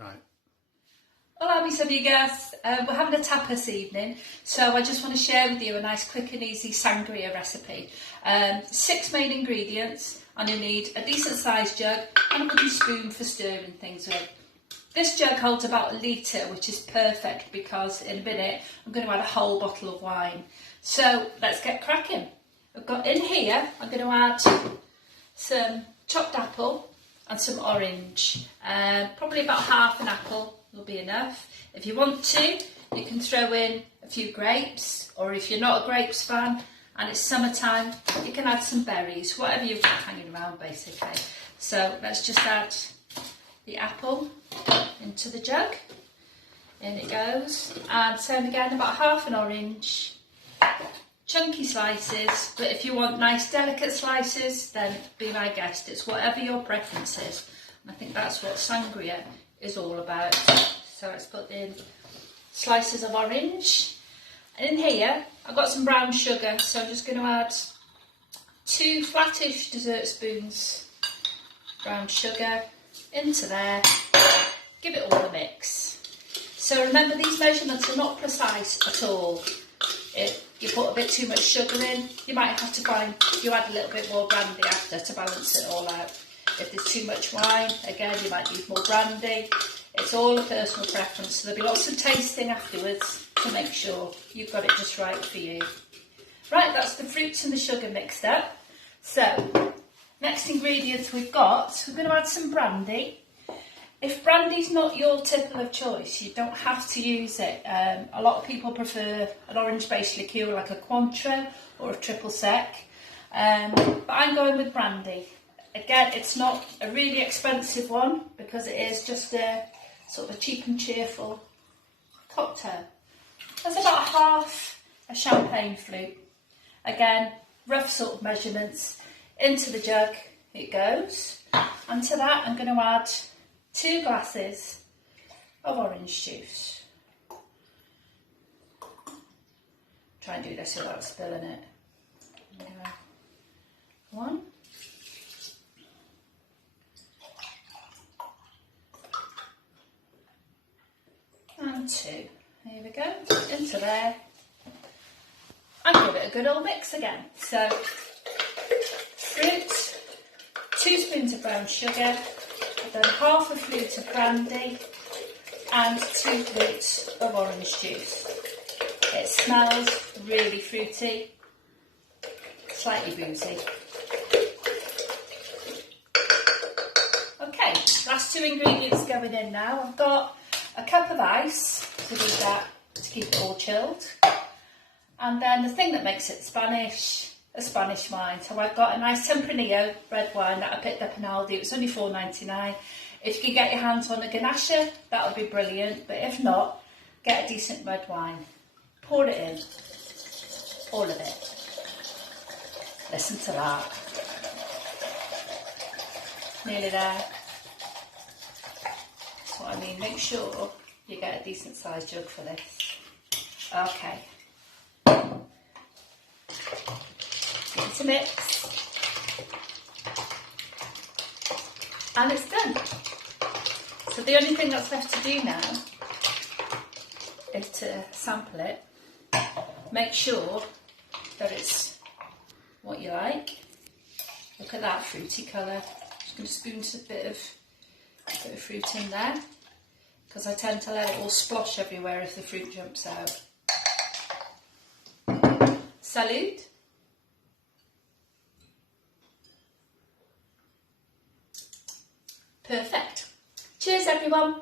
Right. Hola mis amigas, we're having a tapas evening, so I just want to share with you a nice quick and easy sangria recipe. 6 main ingredients, and you need a decent sized jug and a wooden spoon for stirring things with. This jug holds about 1 litre, which is perfect because in a minute I'm going to add a whole bottle of wine. So let's get cracking. I've got in here, I'm going to add some chopped apple and some orange, probably about half an apple will be enough. If you want to, you can throw in a few grapes, or if you're not a grapes fan and it's summertime, you can add some berries, whatever you've got hanging around basically. So let's just add the apple into the jug, in it goes, and same again, about half an orange, chunky slices, but if you want nice delicate slices, then be my guest, it's whatever your preference is. And I think that's what sangria is all about. So let's put in slices of orange, and in here I've got some brown sugar, so I'm just going to add 2 flattish dessert spoons brown sugar into there, give it all a mix. So remember, these measurements are not precise at all. If you put a bit too much sugar in, you might have to find you add a little bit more brandy after to balance it all out. If there's too much wine, again, you might need more brandy. It's all a personal preference, so there'll be lots of tasting afterwards to make sure you've got it just right for you. Right, that's the fruits and the sugar mixed up. So, next ingredients we're going to add some brandy. If brandy's not your tipple of choice, you don't have to use it. A lot of people prefer an orange-based liqueur like a Cointreau or a triple sec, but I'm going with brandy. Again, it's not a really expensive one because it is just a sort of a cheap and cheerful cocktail. That's about half a champagne flute. Again, rough sort of measurements. Into the jug it goes, and to that I'm going to add 2 glasses of orange juice. Try and do this without spilling it. There we go. 1. And 2. Here we go. Into there. And give it a good old mix again. So, fruit, 2 spoons of brown sugar, then half a flute of brandy and 2 flutes of orange juice. It smells really fruity, slightly boozy. Okay, last 2 ingredients going in now. I've got a cup of ice to do that, to keep it all chilled. And then the thing that makes it Spanish, a Spanish wine. So I've got a nice Tempranillo red wine that I picked up in Aldi. It was only $4.99. If you can get your hands on a Ganache, that would be brilliant. But if not, get a decent red wine. Pour it in. All of it. Listen to that. Nearly there. That's what I mean. Make sure you get a decent sized jug for this. Okay. Give it a mix. And it's done. So the only thing that's left to do now is to sample it. Make sure that it's what you like. Look at that fruity colour. Just going to spoon a bit of fruit in there, because I tend to let it all splosh everywhere if the fruit jumps out. Salud. Perfect. Cheers everyone.